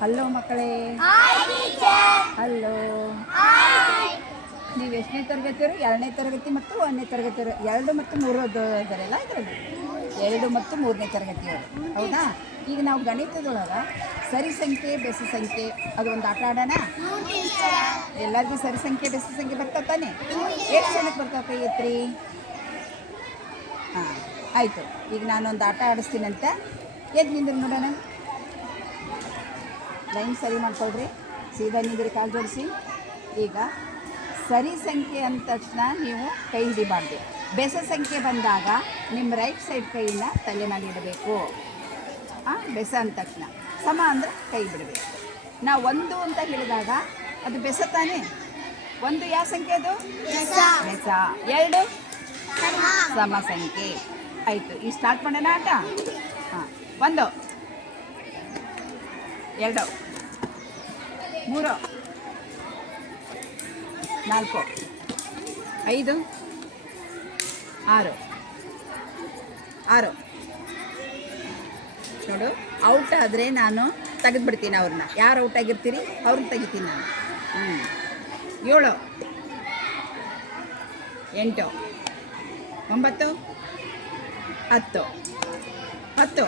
Hello ಮಕ್ಕಳೇ. Hello. ನೀವು ಎಷ್ಟನೇ ತರಗತಿಯವರು? 2ನೇ ತರಗತಿ ಮತ್ತು 1ನೇ ತರಗತಿಯವರು. 2 ಮತ್ತು 3 ಓದೋದರಲ್ಲ ಇದರಲ್ಲಿ. 2 ಮತ್ತು 3ನೇ ತರಗತಿಯವರು, ಹೌದಾ? ಈಗ ನಾವು ಗಣಿತದೊಳಗೆ ಸರಿ ಸಂಖ್ಯೆ ಬೆಸ ಸಂಖ್ಯೆ ಅದು ಒಂದು ಆಟ ಆಡೋಣ. ಎಲ್ಲರಿಗೂ ಸರಿ ಸಂಖ್ಯೆ ಬೆಸ ಸಂಖ್ಯೆ ಬರ್ತಾ ತಾನೆ? ಎಷ್ಟು ಜನಕ್ಕೆ ಬರ್ತಾವೆ? ಕೈ ಎತ್ರಿ. ಹಾಂ, ಆಯಿತು. ಈಗ ನಾನೊಂದು ಆಟ ಆಡಿಸ್ತೀನಂತ ಎದ್ದು ನಿಂದ್ರಿ ನೋಡೋಣ. ಲೈನ್ ಸರಿ ಮಾಡ್ಕೊಳ್ರಿ, ಸೀದಾ ನಿಂದ್ರಿ, ಕಾಲು ಜೋಡಿಸಿ. ಈಗ ಸರಿ ಸಂಖ್ಯೆ ಅಂದ ತಕ್ಷಣ ನೀವು ಕೈ ಹಿಡಿಬಾರ್ದು. ಬೆಸ ಸಂಖ್ಯೆ ಬಂದಾಗ ನಿಮ್ಮ ರೈಟ್ ಸೈಡ್ ಕೈಯಿಂದ ತಲೆ ಮೇಲೆ ಇಡಬೇಕು. ಬೆಸ ಅಂದ ತಕ್ಷಣ. ಸಮ ಅಂದರೆ ಕೈ ಬಿಡಬೇಕು. ನಾವು 1 ಅಂತ ಹೇಳಿದಾಗ ಅದು ಬೆಸ ತಾನೇ? 1 ಯಾವ ಸಂಖ್ಯೆ? ಅದು ಬೆಸ. 2 ಸಮ ಸಂಖ್ಯೆ. ಆಯಿತು, ಈಗ ಸ್ಟಾರ್ಟ್ ಮಾಡೋಣ ಆಟ. ಹಾಂ, 1 2 3 4 5 6 6 ನೋಡು. ಔಟ್ ಆದರೆ ನಾನು ತೆಗೆದುಬಿಡ್ತೀನಿ ಅವ್ರನ್ನ. ಯಾರು ಔಟ್ ಆಗಿರ್ತೀರಿ ಅವ್ರನ್ನ ತೆಗಿತೀನಿ ನಾನು. 7 8 9 10 10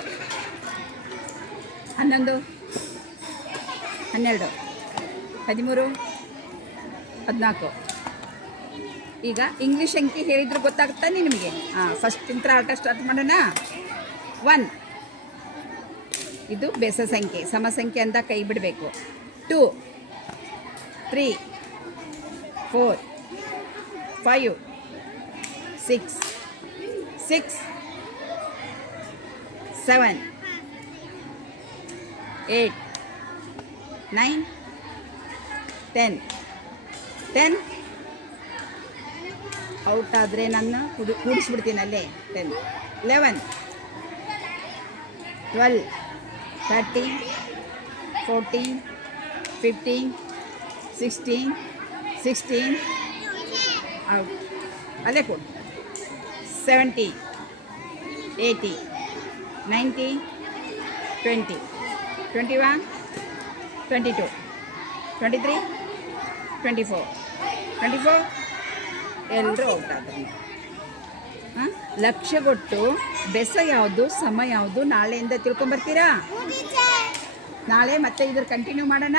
11 12 13 14. ಈಗ ಇಂಗ್ಲೀಷ್ ಅಂಕಿ ಹೇಳಿದ್ರೆ ಗೊತ್ತಾಗುತ್ತಾ ನಿಮಗೆ? ಫಸ್ಟ್ ಇಂತ್ರ ಆಟ ಸ್ಟಾರ್ಟ್ ಮಾಡೋಣ. 1 ಇದು ಬೆಸ ಸಂಖ್ಯೆ. ಸಮ ಸಂಖ್ಯೆ ಅಂತ ಕೈ ಬಿಡಬೇಕು. 2 3 4 5 6 7 8 9 10 ಔಟ್ ಆದರೆ ನನ್ನ ಕೂಡಿಸ್ಬಿಡ್ತೀನಿ ಅಲ್ಲೇ. 10 11 12 13 14 15 16 ಔಟ್. ಅಲ್ಲೇ ಕೊಡು. 70 80 90 20 21 22 23 24 24 ಎಲ್ಲರೂ ಔಟ್ ಆದರು. ಲಕ್ಷ್ಯಗೊಟ್ಟು ಬೆಸ ಯಾವುದು ಸಮ ಯಾವುದು ನಾಳೆಯಿಂದ ತಿಳ್ಕೊಂಬರ್ತೀರಾ? ನಾಳೆ ಮತ್ತೆ ಇದ್ರ ಕಂಟಿನ್ಯೂ ಮಾಡೋಣ.